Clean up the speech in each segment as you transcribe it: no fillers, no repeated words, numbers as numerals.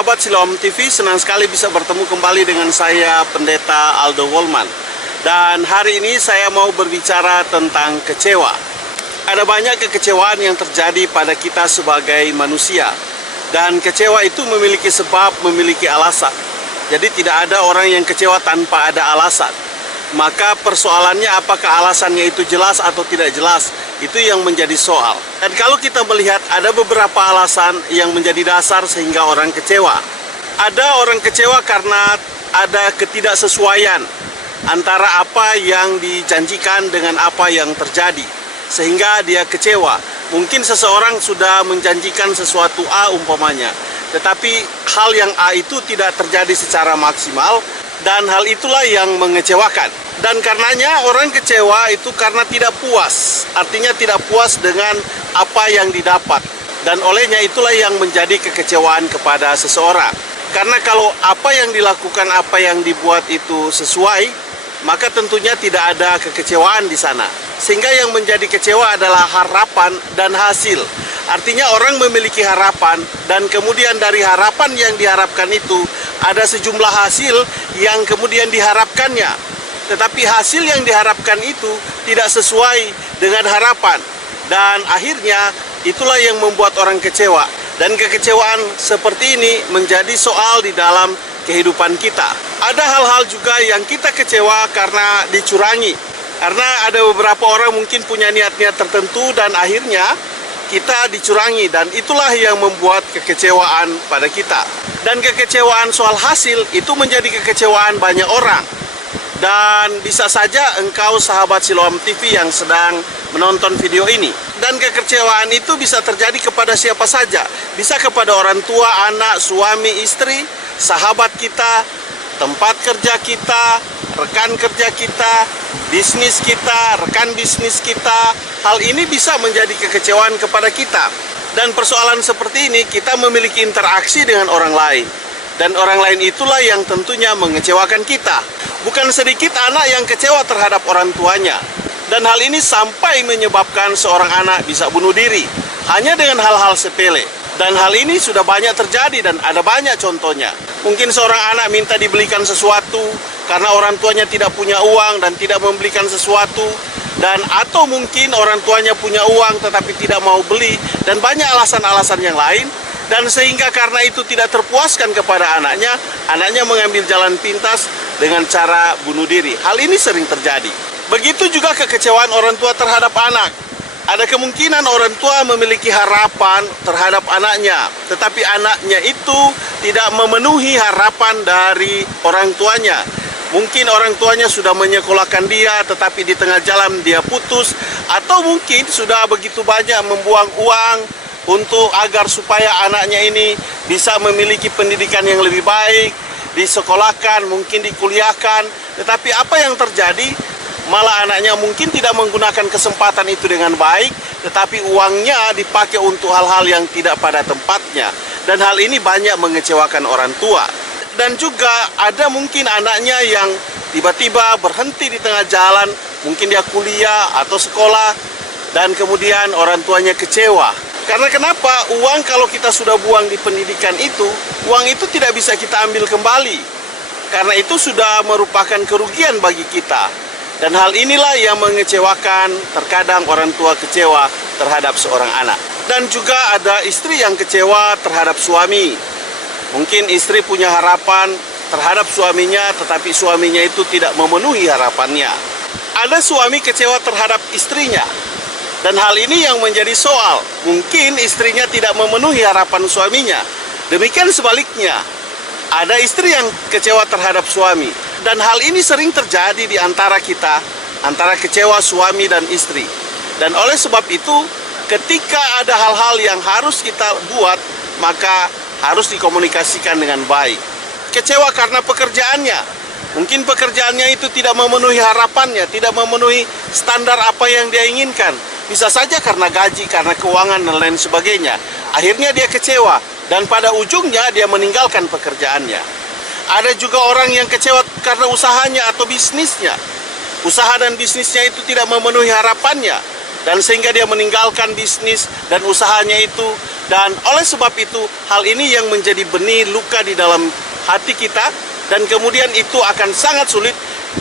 sahabat Siloam TV, senang sekali bisa bertemu kembali dengan saya, Pendeta Aldo Wolman. Dan hari ini saya mau berbicara tentang kecewa. Ada banyak kekecewaan yang terjadi pada kita sebagai manusia. Dan kecewa itu memiliki sebab, memiliki alasan. Jadi tidak ada orang yang kecewa tanpa ada alasan. Maka persoalannya apakah alasannya itu jelas atau tidak jelas, itu yang menjadi soal. Dan kalau kita melihat ada beberapa alasan yang menjadi dasar sehingga orang kecewa. Ada orang kecewa karena ada ketidaksesuaian antara apa yang dijanjikan dengan apa yang terjadi, sehingga dia kecewa. Mungkin seseorang sudah menjanjikan sesuatu A umpamanya, tetapi hal yang A itu tidak terjadi secara maksimal, dan hal itulah yang mengecewakan. Dan karenanya orang kecewa itu karena tidak puas. Artinya tidak puas dengan apa yang didapat. Dan olehnya itulah yang menjadi kekecewaan kepada seseorang. Karena kalau apa yang dilakukan, apa yang dibuat itu sesuai, maka tentunya tidak ada kekecewaan di sana. Sehingga yang menjadi kecewa adalah harapan dan hasil. Artinya orang memiliki harapan, dan kemudian dari harapan yang diharapkan itu ada sejumlah hasil yang kemudian diharapkannya. Tetapi hasil yang diharapkan itu tidak sesuai dengan harapan. Dan akhirnya itulah yang membuat orang kecewa. Dan kekecewaan seperti ini menjadi soal di dalam kehidupan kita. Ada hal-hal juga yang kita kecewa karena dicurangi. Karena ada beberapa orang mungkin punya niat-niat tertentu dan akhirnya kita dicurangi. Dan itulah yang membuat kekecewaan pada kita. Dan kekecewaan soal hasil itu menjadi kekecewaan banyak orang. Dan bisa saja engkau sahabat Siloam TV yang sedang menonton video ini. Dan kekecewaan itu bisa terjadi kepada siapa saja. Bisa kepada orang tua, anak, suami, istri, sahabat kita, tempat kerja kita, rekan kerja kita, bisnis kita, rekan bisnis kita. Hal ini bisa menjadi kekecewaan kepada kita. Dan persoalan seperti ini kita memiliki interaksi dengan orang lain. Dan orang lain itulah yang tentunya mengecewakan kita. Bukan sedikit anak yang kecewa terhadap orang tuanya. Dan hal ini sampai menyebabkan seorang anak bisa bunuh diri. Hanya dengan hal-hal sepele. Dan hal ini sudah banyak terjadi dan ada banyak contohnya. Mungkin seorang anak minta dibelikan sesuatu karena orang tuanya tidak punya uang dan tidak membelikan sesuatu. Dan atau mungkin orang tuanya punya uang tetapi tidak mau beli. Dan banyak alasan-alasan yang lain. Dan sehingga karena itu tidak terpuaskan kepada anaknya, anaknya mengambil jalan pintas dengan cara bunuh diri. Hal ini sering terjadi. Begitu juga kekecewaan orang tua terhadap anak. Ada kemungkinan orang tua memiliki harapan terhadap anaknya, tetapi anaknya itu tidak memenuhi harapan dari orang tuanya. Mungkin orang tuanya sudah menyekolahkan dia, tetapi di tengah jalan dia putus. Atau mungkin sudah begitu banyak membuang uang untuk agar supaya anaknya ini bisa memiliki pendidikan yang lebih baik, disekolahkan, mungkin dikuliahkan. Tetapi apa yang terjadi? Malah anaknya mungkin tidak menggunakan kesempatan itu dengan baik, tetapi uangnya dipakai untuk hal-hal yang tidak pada tempatnya. Dan hal ini banyak mengecewakan orang tua. Dan juga ada mungkin anaknya yang tiba-tiba berhenti di tengah jalan, mungkin dia kuliah atau sekolah, dan kemudian orang tuanya kecewa. Karena kenapa? Uang kalau kita sudah buang di pendidikan itu, uang itu tidak bisa kita ambil kembali. Karena itu sudah merupakan kerugian bagi kita. Dan hal inilah yang mengecewakan, terkadang orang tua kecewa terhadap seorang anak. Dan juga ada istri yang kecewa terhadap suami. Mungkin istri punya harapan terhadap suaminya, tetapi suaminya itu tidak memenuhi harapannya. Ada suami kecewa terhadap istrinya. Dan hal ini yang menjadi soal. Mungkin istrinya tidak memenuhi harapan suaminya. Demikian sebaliknya. Ada istri yang kecewa terhadap suami. Dan hal ini sering terjadi di antara kita. Antara kecewa suami dan istri. Dan oleh sebab itu, ketika ada hal-hal yang harus kita buat, maka harus dikomunikasikan dengan baik. Kecewa karena pekerjaannya. Mungkin pekerjaannya itu tidak memenuhi harapannya, tidak memenuhi standar apa yang dia inginkan. Bisa saja karena gaji, karena keuangan, dan lain sebagainya. Akhirnya dia kecewa, dan pada ujungnya dia meninggalkan pekerjaannya. Ada juga orang yang kecewa karena usahanya atau bisnisnya. Usaha dan bisnisnya itu tidak memenuhi harapannya. dan sehingga dia meninggalkan bisnis dan usahanya itu. Dan oleh sebab itu, hal ini yang menjadi benih luka di dalam hati kita, dan kemudian itu akan sangat sulit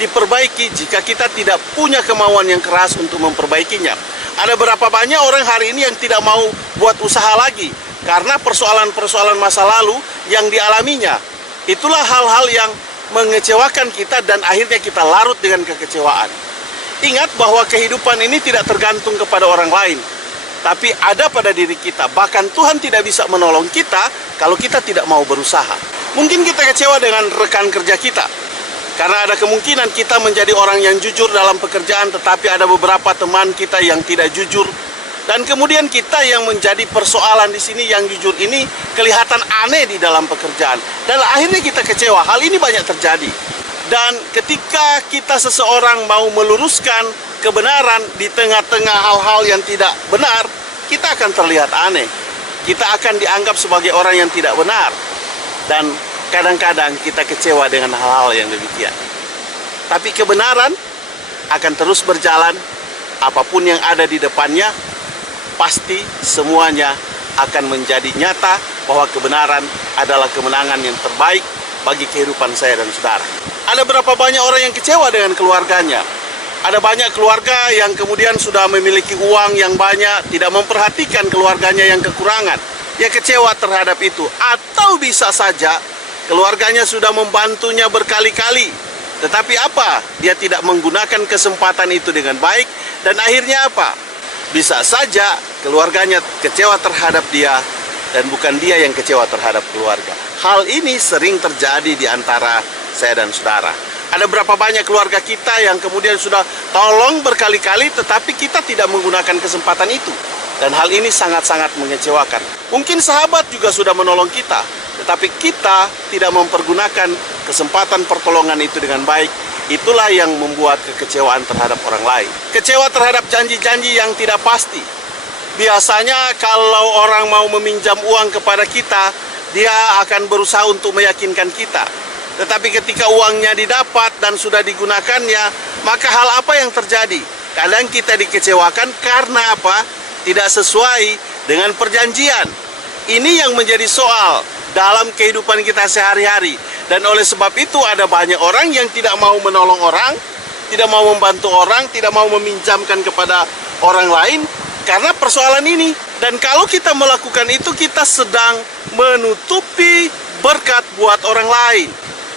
diperbaiki jika kita tidak punya kemauan yang keras untuk memperbaikinya. Ada berapa banyak orang hari ini yang tidak mau buat usaha lagi karena persoalan-persoalan masa lalu yang dialaminya. Itulah hal-hal yang mengecewakan kita dan akhirnya kita larut dengan kekecewaan. Ingat bahwa kehidupan ini tidak tergantung kepada orang lain, tapi ada pada diri kita. Bahkan Tuhan tidak bisa menolong kita kalau kita tidak mau berusaha. Mungkin kita kecewa dengan rekan kerja kita, karena ada kemungkinan kita menjadi orang yang jujur dalam pekerjaan, tetapi ada beberapa teman kita yang tidak jujur. Dan kemudian kita yang menjadi persoalan di sini, yang jujur ini kelihatan aneh di dalam pekerjaan. Dan akhirnya kita kecewa. Hal ini banyak terjadi. Dan ketika kita seseorang mau meluruskan kebenaran di tengah-tengah hal-hal yang tidak benar, kita akan terlihat aneh. Kita akan dianggap sebagai orang yang tidak benar. Dan kadang-kadang kita kecewa dengan hal-hal yang demikian. Tapi kebenaran akan terus berjalan. Apapun yang ada di depannya, pasti semuanya akan menjadi nyata bahwa kebenaran adalah kemenangan yang terbaik bagi kehidupan saya dan saudara. Ada berapa banyak orang yang kecewa dengan keluarganya. Ada banyak keluarga yang kemudian sudah memiliki uang yang banyak, tidak memperhatikan keluarganya yang kekurangan. Dia kecewa terhadap itu. Atau bisa saja keluarganya sudah membantunya berkali-kali, tetapi apa? Dia tidak menggunakan kesempatan itu dengan baik, dan akhirnya apa? Bisa saja keluarganya kecewa terhadap dia, dan bukan dia yang kecewa terhadap keluarga. Hal ini sering terjadi di antara saya dan saudara. Ada berapa banyak keluarga kita yang kemudian sudah tolong berkali-kali, tetapi kita tidak menggunakan kesempatan itu. Dan hal ini sangat-sangat mengecewakan. Mungkin sahabat juga sudah menolong kita, tetapi kita tidak mempergunakan kesempatan pertolongan itu dengan baik. Itulah yang membuat kekecewaan terhadap orang lain. Kecewa terhadap janji-janji yang tidak pasti. Biasanya kalau orang mau meminjam uang kepada kita, dia akan berusaha untuk meyakinkan kita. Tetapi ketika uangnya didapat dan sudah digunakannya, maka hal apa yang terjadi? Kadang kita dikecewakan karena apa? Tidak sesuai dengan perjanjian. Ini yang menjadi soal dalam kehidupan kita sehari-hari. Dan oleh sebab itu ada banyak orang yang tidak mau menolong orang, tidak mau membantu orang, tidak mau meminjamkan kepada orang lain karena persoalan ini. Dan kalau kita melakukan itu, kita sedang menutupi berkat buat orang lain.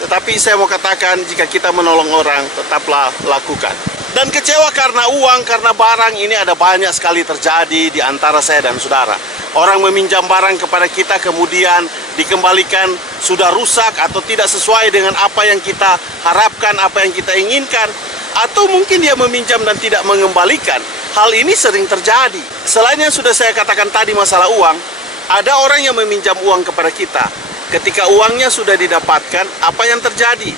Tetapi saya mau katakan, jika kita menolong orang, tetaplah lakukan. Dan kecewa karena uang, karena barang, ini ada banyak sekali terjadi di antara saya dan saudara. Orang meminjam barang kepada kita, kemudian dikembalikan sudah rusak atau tidak sesuai dengan apa yang kita harapkan, apa yang kita inginkan. Atau mungkin dia meminjam dan tidak mengembalikan. Hal ini sering terjadi. Selain yang sudah saya katakan tadi masalah uang, ada orang yang meminjam uang kepada kita. Ketika uangnya sudah didapatkan, apa yang terjadi?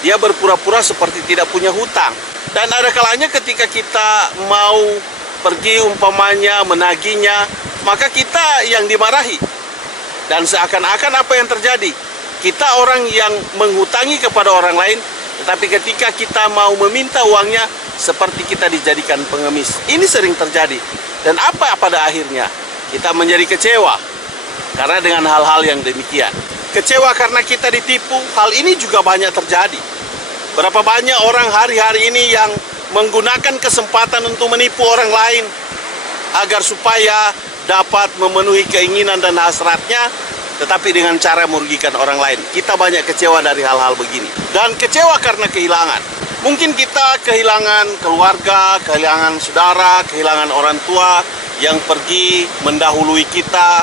Dia berpura-pura seperti tidak punya hutang. Dan ada kalanya ketika kita mau pergi umpamanya menagihnya, maka kita yang dimarahi. Dan seakan-akan apa yang terjadi? Kita orang yang menghutangi kepada orang lain, tetapi ketika kita mau meminta uangnya, seperti kita dijadikan pengemis. Ini sering terjadi. Dan apa pada akhirnya? Kita menjadi kecewa karena dengan hal-hal yang demikian. Kecewa karena kita ditipu, hal ini juga banyak terjadi. Berapa banyak orang hari-hari ini yang menggunakan kesempatan untuk menipu orang lain agar supaya dapat memenuhi keinginan dan hasratnya, tetapi dengan cara merugikan orang lain. Kita banyak kecewa dari hal-hal begini. Dan kecewa karena kehilangan. Mungkin kita kehilangan keluarga, kehilangan saudara, kehilangan orang tua yang pergi mendahului kita.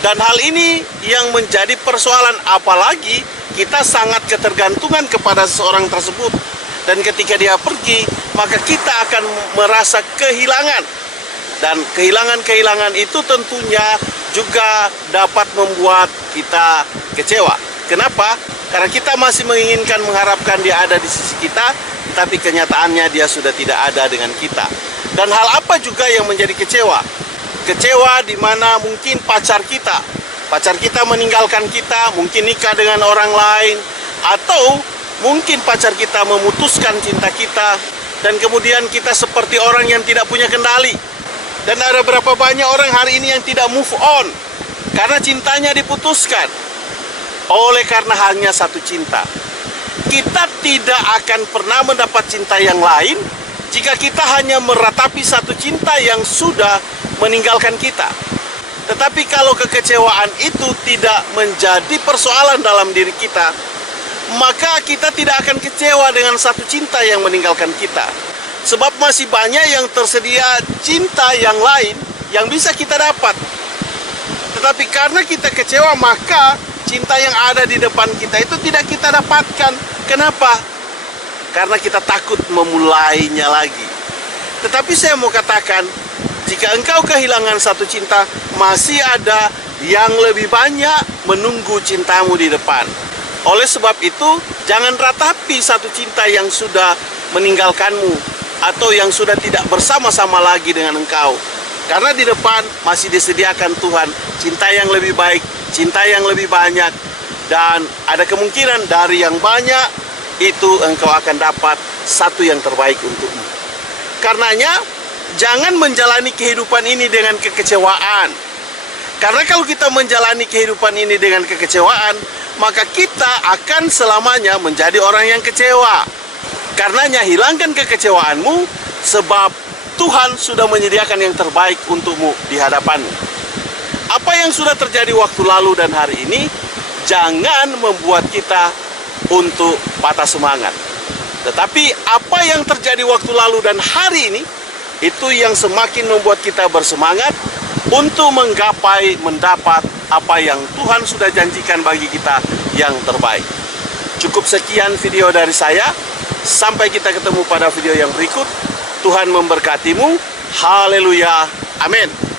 Dan hal ini yang menjadi persoalan, apalagi kita sangat ketergantungan kepada seseorang tersebut. Dan ketika dia pergi, maka kita akan merasa kehilangan. Dan kehilangan-kehilangan itu tentunya juga dapat membuat kita kecewa. Kenapa? Karena kita masih menginginkan, mengharapkan dia ada di sisi kita, tetapi kenyataannya dia sudah tidak ada dengan kita. Dan hal apa juga yang menjadi kecewa? Kecewa di mana mungkin pacar kita meninggalkan kita, mungkin nikah dengan orang lain, atau mungkin pacar kita memutuskan cinta kita, dan kemudian kita seperti orang yang tidak punya kendali. Dan ada berapa banyak orang hari ini yang tidak move on karena cintanya diputuskan oleh karena hanya satu cinta. Kita tidak akan pernah mendapat cinta yang lain jika kita hanya meratapi satu cinta yang sudah meninggalkan kita. Tetapi kalau kekecewaan itu tidak menjadi persoalan dalam diri kita, maka kita tidak akan kecewa dengan satu cinta yang meninggalkan kita. Sebab masih banyak yang tersedia cinta yang lain yang bisa kita dapat. Tetapi karena kita kecewa, maka cinta yang ada di depan kita itu tidak kita dapatkan. Kenapa? Karena kita takut memulainya lagi. Tetapi saya mau katakan, jika engkau kehilangan satu cinta, masih ada yang lebih banyak menunggu cintamu di depan. Oleh sebab itu, jangan ratapi satu cinta yang sudah meninggalkanmu atau yang sudah tidak bersama-sama lagi dengan engkau. Karena di depan masih disediakan Tuhan cinta yang lebih baik, cinta yang lebih banyak. Dan ada kemungkinan dari yang banyak itu engkau akan dapat satu yang terbaik untukmu. Karenanya, jangan menjalani kehidupan ini dengan kekecewaan. Karena kalau kita menjalani kehidupan ini dengan kekecewaan, maka kita akan selamanya menjadi orang yang kecewa. Karenanya hilangkan kekecewaanmu, sebab Tuhan sudah menyediakan yang terbaik untukmu di hadapanmu. Apa yang sudah terjadi waktu lalu dan hari ini, jangan membuat kita untuk patah semangat. Tetapi apa yang terjadi waktu lalu dan hari ini, itu yang semakin membuat kita bersemangat untuk mendapat apa yang Tuhan sudah janjikan bagi kita yang terbaik. Cukup sekian video dari saya. Sampai kita ketemu pada video yang berikut. Tuhan memberkatimu. Haleluya. Amin.